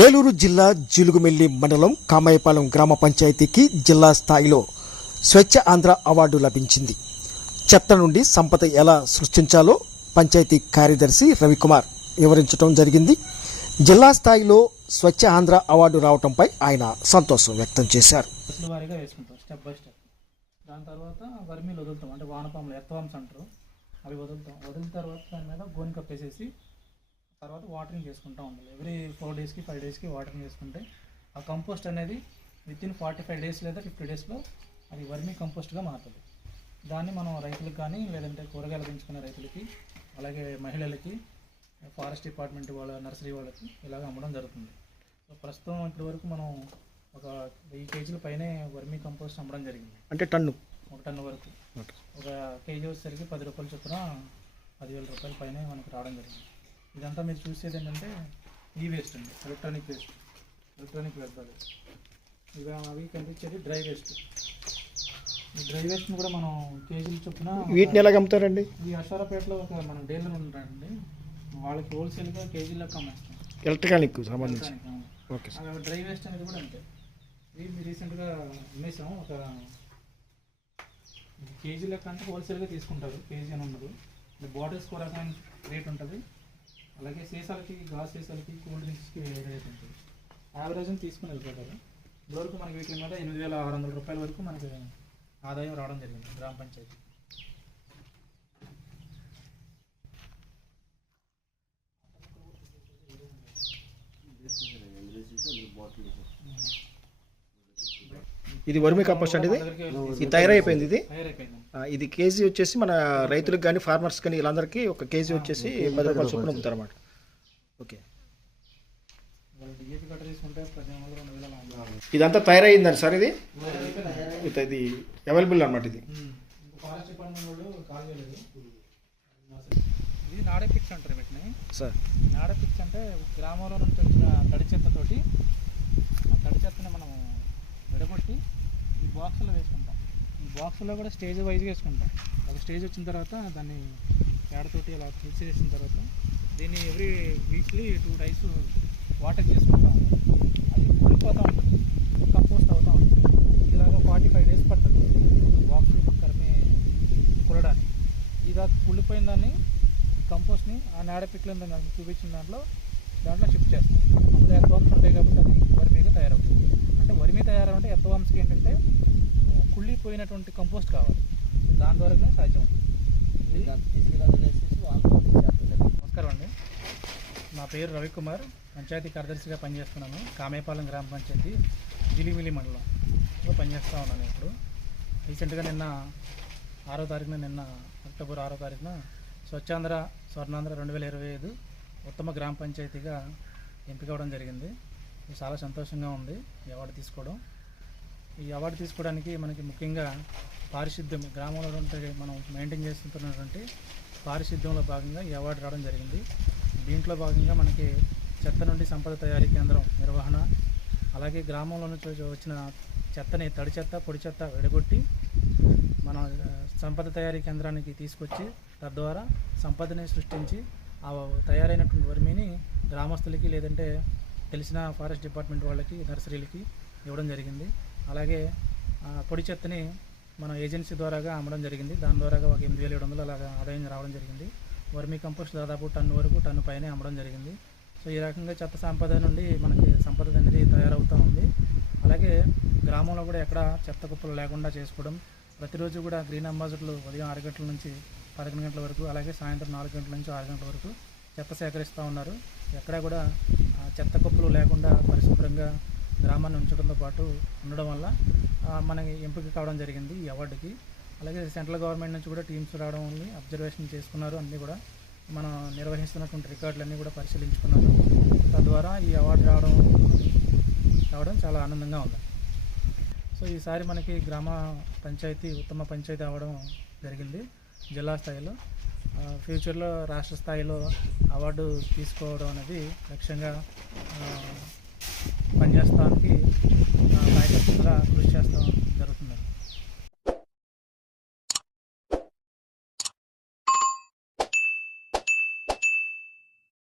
ఏలూరు జిల్లా జిలుగుమెల్లి మండలం కామాయపాలెం గ్రామ పంచాయతీకి జిల్లా స్థాయిలో స్వచ్ఛ ఆంధ్ర అవార్డు లభించింది. చెత్త నుండి సంపద ఎలా సృష్టించాలో పంచాయతీ కార్యదర్శి రవికుమార్ వివరించడం జరిగింది. జిల్లా స్థాయిలో స్వచ్ఛ ఆంధ్ర అవార్డు రావడంపై ఆయన సంతోషం వ్యక్తం చేశారు. స్టెప్ బై స్టెప్ దాని తర్వాత వర్మీలు వదులుతాం అంటే వానపాములు ఎత్తవామ్స్ అంటారు. అవి వదులుతాం. వదిలిన తర్వాత దాని మీద గోనికప్పేసేసి తర్వాత వాటరింగ్ చేసుకుంటూ ఉండాలి ఎవ్రీ ఫోర్ డేస్కి ఫైవ్ డేస్కి వాటరింగ్ చేసుకుంటే ఆ కంపోస్ట్ అనేది with in forty five days లేదా ఫిఫ్టీ డేస్లో అది వర్మీ కంపోస్ట్గా మారుతుంది. దాన్ని మనం రైతులకు కానీ లేదంటే కూరగాయలు పెంచుకునే రైతులకి అలాగే మహిళలకి ఫారెస్ట్ డిపార్ట్మెంట్ వాళ్ళ నర్సరీ వాళ్ళకి ఇలాగ అమ్మడం జరుగుతుంది. సో ప్రస్తుతం ఇప్పటి వరకు మనం ఒక వెయ్యి కేజీల పైనే వర్మీ కంపోస్ట్ అమ్మడం జరిగింది. అంటే టన్ను? ఒక టన్ను వరకు. ఒక కేజీ వచ్చేసరికి పది రూపాయల చొప్పున పదివేల రూపాయల పైనే మనకు రావడం జరిగింది. ఇదంతా మీరు చూసేది ఏంటంటే ఈ వేస్ట్ అండి ఎలక్ట్రానిక్ వేస్ట్ ఎలక్ట్రానిక్ వ్యర్థాలు ఇవి అవి కనిపించేది డ్రై వేస్ట్ ఈ డ్రై వేస్ట్ని కూడా మనం కేజీల చొప్పున వీటిని ఎలాగ అమ్ముతారండి? ఈ అశ్వరపేటలో ఒక మన డీలర్ ఉంటారండి వాళ్ళకి హోల్సేల్గా కేజీలకు అమ్మేస్తాం. ఎలక్ట్రానిక్ సంబంధించి. ఓకే డ్రై వేస్ట్ అనేది కూడా అంతే. ఇవి రీసెంట్గా అమ్మేసాం ఒక కేజీ లెక్క అంటే హోల్సేల్గా తీసుకుంటారు కేజీ అని ఉండదు. బాటిల్స్ కూడా రకమైన రేట్ ఉంటుంది. అలాగే సీసాలకి గ్లాస్ సీసాలకి కూల్ డ్రింక్స్కి వేరే రేట్ ఉంటుంది? యావరేజ్ని తీసుకుని వెళ్ళిపోతారు. ఇప్పటివరకు మనకి వీటి మీద ఎనిమిది వేల ఆరు వందల రూపాయల వరకు మనకి ఆదాయం రావడం జరిగింది గ్రామ పంచాయతీ. Hmm. ఇది వర్మి కంపోస్ట్ అండి ఇది. ఇది తయారైపోయింది ఇది. ఇది కేజీ వచ్చేసి మన రైతులకు కానీ ఫార్మర్స్ కానీ వీళ్ళందరికీ ఒక కేజీ వచ్చేసి పది రూపాయల చొప్పున అమ్ముతారు అన్నమాట ఓకే. ఇదంతా తయారైందండి సార్ ఇది? ఇది- అవైలబుల్ అన్నమాట ఇది. ఫారెస్ట్ డిపార్ట్మెంట్ వాళ్ళు కాల్ చేయలేదు ఇది నాడే పిక్స్ అంటారు వీటిని. సార్. నాడే పిక్స్ అంటే గ్రామంలో నుంచి వచ్చిన తడి చెత్తతోటి ఆ తడి చెత్తని మనం విడగొట్టి ఈ బాక్సులో వేసుకుంటాం. ఈ బాక్సులో కూడా స్టేజ్ వైజ్గా వేసుకుంటాం. ఒక స్టేజ్ వచ్చిన తర్వాత దాన్ని పేడతోటి ఇలా చేసిన తర్వాత దీన్ని every weekly two days water చేసుకుంటాం అది కుళ్ళిపోతూ ఉంటుంది. కంపోస్ట్ అవుతూ ఉంటుంది. ఇలాగ ఫార్టీ ఫైవ్ డేస్ పడుతుంది బాక్స్ కరిమి కులడానికి ఇదా కుళ్ళిపోయిన దాన్ని కంపోస్ట్ని ఆ నేడ పిక్లో చూపించిన దాంట్లో దాంట్లో షిఫ్ట్ చేస్తాం. అందులో ఎత్తవాంశం ఉంటాయి కాబట్టి అది వరిమీగా తయారవుతుంది. అంటే వరిమి తయారవంటే ఎత్తవాంశకి ఏంటంటే కుళ్ళిపోయినటువంటి కంపోస్ట్ కావాలి. దాని ద్వారానే సాధ్యం అవుతుంది నమస్కారం అండి. నా పేరు రవికుమార్. పంచాయతీ కార్యదర్శిగా పనిచేస్తున్నాను. కామేపాలెం గ్రామ పంచాయతీ జిలిమిలి మండలంలో పనిచేస్తూ ఉన్నాను ఇప్పుడు. రీసెంట్గా నిన్న ఆరో తారీఖున నిన్న అక్టోబర్ ఆరో తారీఖున స్వచ్ఛాంధ్ర స్వర్ణాంధ్ర రెండు వేల ఇరవై ఐదు ఉత్తమ గ్రామ పంచాయతీగా ఎంపిక అవ్వడం జరిగింది చాలా సంతోషంగా ఉంది ఈ అవార్డు తీసుకోవడం. ఈ అవార్డు తీసుకోవడానికి మనకి ముఖ్యంగా పారిశుద్ధ్యం గ్రామంలో ఉంటే మనం మెయింటైన్ చేస్తున్నటువంటి పారిశుద్ధ్యంలో భాగంగా ఈ అవార్డు రావడం జరిగింది. దీంట్లో భాగంగా మనకి చెత్త నుండి సంపద తయారీ కేంద్రం నిర్వహణ అలాగే గ్రామంలో నుంచి వచ్చిన చెత్తని తడి చెత్త పొడి చెత్త విడగొట్టి మన సంపద తయారీ కేంద్రానికి తీసుకొచ్చి తద్వారా సంపదని సృష్టించి ఆ తయారైనటువంటి వర్మిని గ్రామస్తులకి లేదంటే తెలిసిన ఫారెస్ట్ డిపార్ట్మెంట్ వాళ్ళకి నర్సరీలకి ఇవ్వడం జరిగింది. అలాగే ఆ, పొడి చెత్తని మన ఏజెన్సీ ద్వారాగా అమ్మడం జరిగింది. దాని ద్వారాగా ఒక ఎనిమిది వేల ఏడు వందలు అలాగా ఆదాయం రావడం జరిగింది. వర్మీ కంపోస్ట్ దాదాపు టన్ను వరకు టన్ను పైనే అమ్మడం జరిగింది. సో ఈ రకంగా చెత్త సంపద నుండి మనకి సంపద అనేది తయారవుతూ ఉంది. అలాగే గ్రామంలో కూడా ఎక్కడ చెత్త కుప్పలు లేకుండా చేసుకోవడం ప్రతిరోజు కూడా గ్రీన్ అంబాసిడర్లు ఉదయం ఆరు గంటల నుంచి పదకొండు గంటల వరకు అలాగే సాయంత్రం నాలుగు గంటల నుంచి ఆరు గంటల వరకు చెత్త సేకరిస్తూ ఉన్నారు. ఎక్కడా కూడా చెత్త కుప్పలు లేకుండా పరిశుభ్రంగా గ్రామాన్ని ఉంచడంతో పాటు ఉండడం వల్ల మనకి ఎంపిక కావడం జరిగింది ఈ అవార్డుకి. అలాగే సెంట్రల్ గవర్నమెంట్ నుంచి కూడా టీమ్స్ రావడం వల్ల అబ్జర్వేషన్ చేసుకున్నారు. అన్నీ కూడా మనం నిర్వహిస్తున్నటువంటి రికార్డులన్నీ కూడా పరిశీలించుకున్నారు తద్వారా ఈ అవార్డు రావడం రావడం చాలా ఆనందంగా ఉంది. సో ఈసారి మనకి గ్రామ పంచాయతీ ఉత్తమ పంచాయతీ అవ్వడం జరిగింది. జిల్లా స్థాయిలో ఫ్యూచర్లో రాష్ట్ర స్థాయిలో అవార్డు తీసుకోవడం అనేది లక్ష్యంగా పనిచేస్తానికి కార్యకర్తగా